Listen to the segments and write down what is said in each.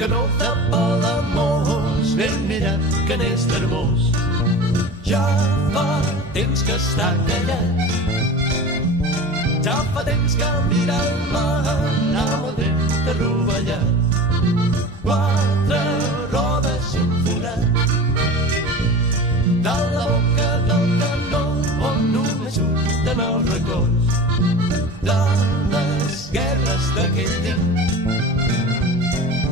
canó de Palamós, ben mirat que n'és d'hermós. Ja fa temps que està callat, ja fa temps que mira el mar amb el vent de rovellat. Quatre rodes i un forat de la boca del canó on només surten els records de les guerres d'aquell temps,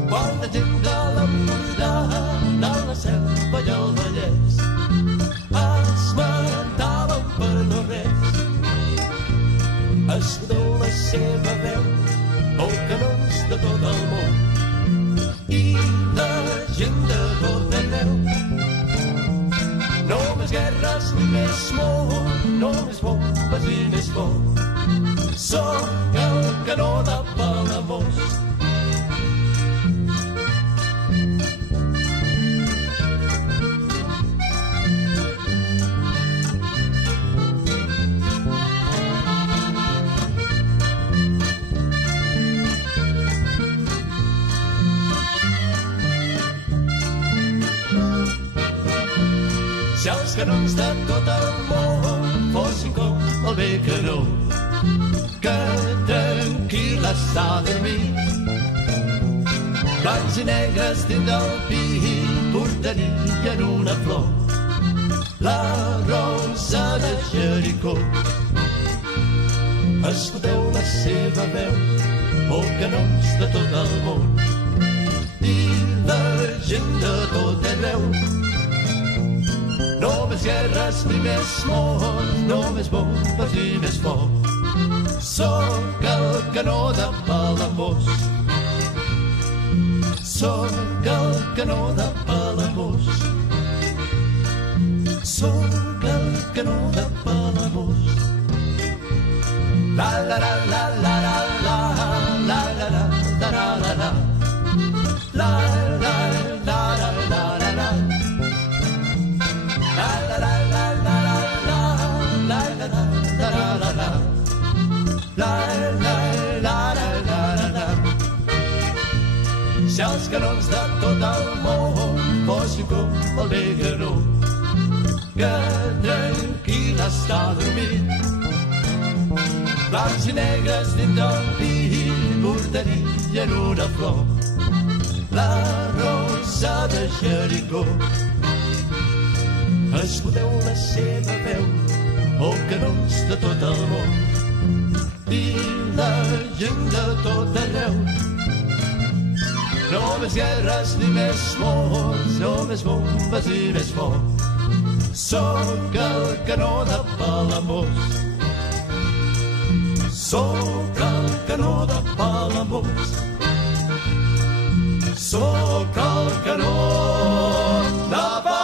quan la gent de l'Empordà, de la Selva i el Vallès es mataven per no res. Escolteu la seva veu, o canons de tot el món i la gent de tot arreu. No més guerres ni més món, no més bombes i més foc. Soc el canó de Palamós. Si els canons de tot el món fossin com el vell canó que tranquil està dormint, blancs i negres dins del pi portarien una flor, la rosa de Jericó. Escolteu la seva veu, o canons de tot el món i la gent de tot arreu. No més guerres ni més morts, no més bombes i més foc. Soc el canó de Palamós. Soc el canó de Palamós. Soc el canó de Palamós. La la la la la la la la la la la la la la la la la la la. Si els canons de tot el món fossin com el vell canó que tranquil està dormint, blancs i negres dins del pi portarien una flor, la rosa de Jericó. Escolteu la seva veu, o canons de tot el món i la gent de tot arreu. No més guerres ni més morts, no més bombes i més foc. Soc el canó de Palamós. Soc el canó de Palamós. Soc el canó de Palamós.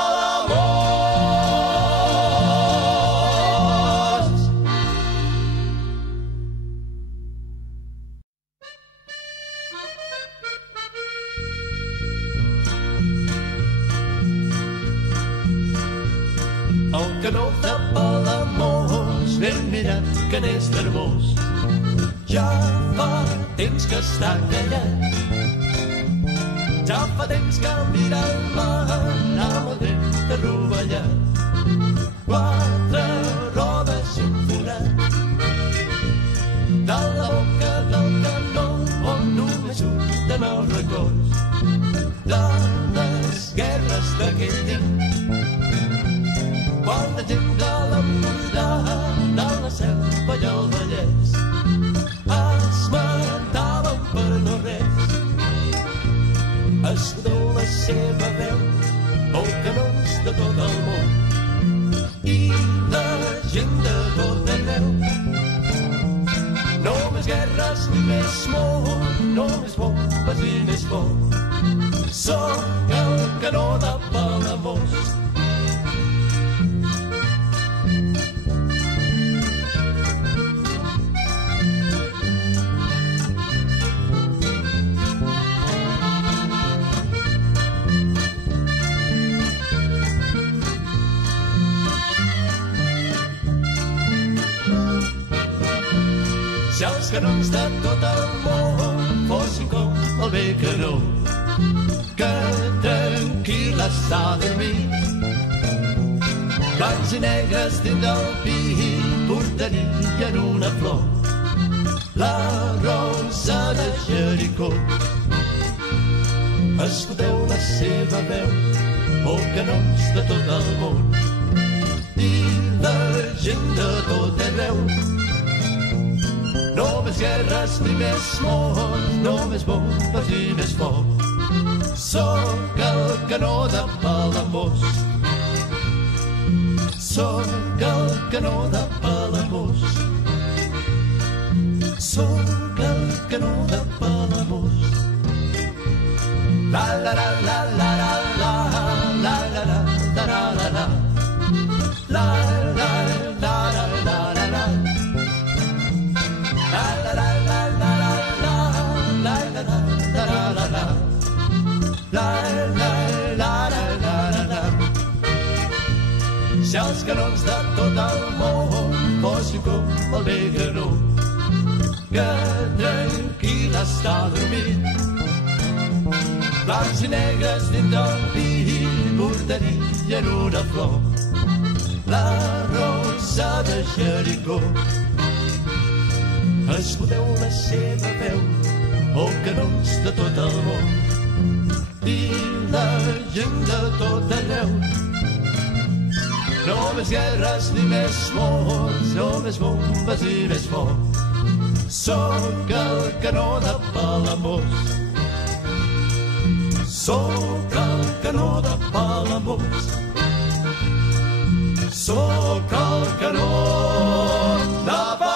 El canó de Palamós, ben mirat que n'és d'hermós. Ja fa temps que està callat, ja fa temps que mira el mar amb el vent de rovellat. Quatre rodes i un forat de la boca del canó on només surten els records de les guerres d'aquell temps, quan la gent de l'Empordà, de la Selva i el Vallès es mataven per no res. Escolteu la seva veu, o canons de tot el món i la gent de tot arreu. No més guerres ni més món, no més bombes i més foc. Soc el canó de Palamós. Si els canons de tot el món fossin com el vell canó que tranquil està dormit. Blancs i negres dins del pi portarien una flor, la rosa de Jericó. Escolteu la seva veu, oh canons de tot el món, i la gent de tot arreu. No més guerres ni més morts, no més bombes i més foc. Soc el canó de Palamós, soc el canó de Palamós, soc el canó de Palamós. La la la la la la la la la la la la la la la la la la la. Si els canons de tot el món fossin com el vell canó que tranquil està dormit, blancs i negres dins del pi portarien una flor, la rosa de Jericó. Escolteu la seva veu, oh canons de tot el món, i la gent de tot arreu. No més guerres ni més morts, no més bombes i més foc. Soc el canó de Palamós, soc el canó de Palamós, soc el canó de Palamós.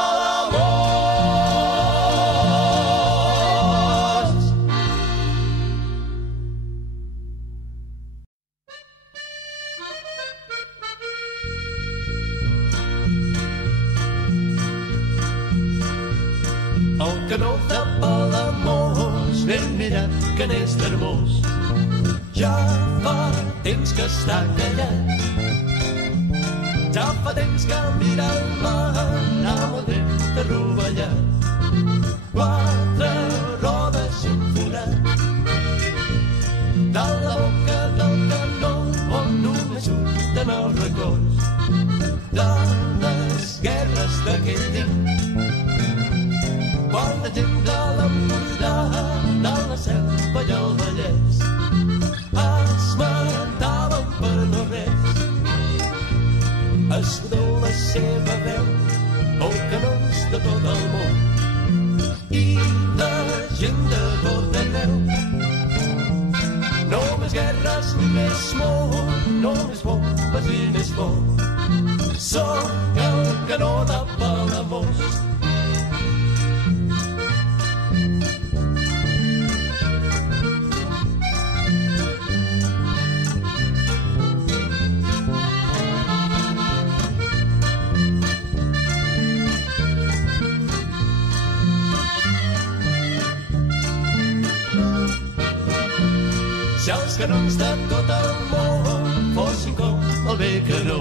El canó de Palamós, ben mirat que n'és d'hermós, ja fa temps que està callat. Ja fa temps que mira el mar amb el dret arrovellat, quatre rodes i un forat. De la boca del canó on només surten els records de les guerres d'aquell temps, quan la gent de l'Empordà, de la Selva i el Vallès es mataven per no res. Escolteu la seva veu, oh canons de tot el món, i la gent de tot arreu. No més guerres ni més morts, no més bombes i més foc. Soc el canó de Palamós, si els canons de tot el món fossin com el vell canó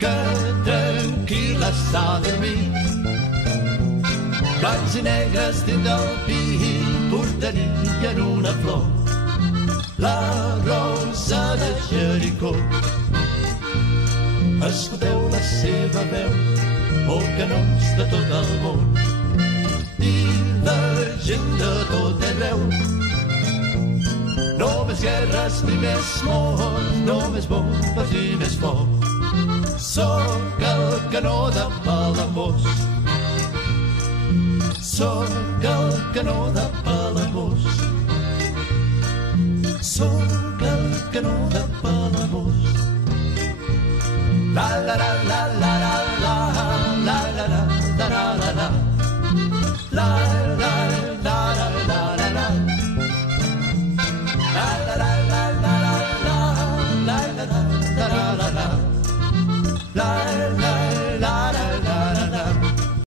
que tranquil està dormit, blancs i negres dins del pi portarien una flor, la rosa de Jericó. Escolteu la seva veu, oh canons de tot el món, i la gent de tot arreu. No més guerres ni més morts, no més bombes i més foc. Soc el canó de Palamós, soc el canó de Palamós, soc el canó de Palamós. La la la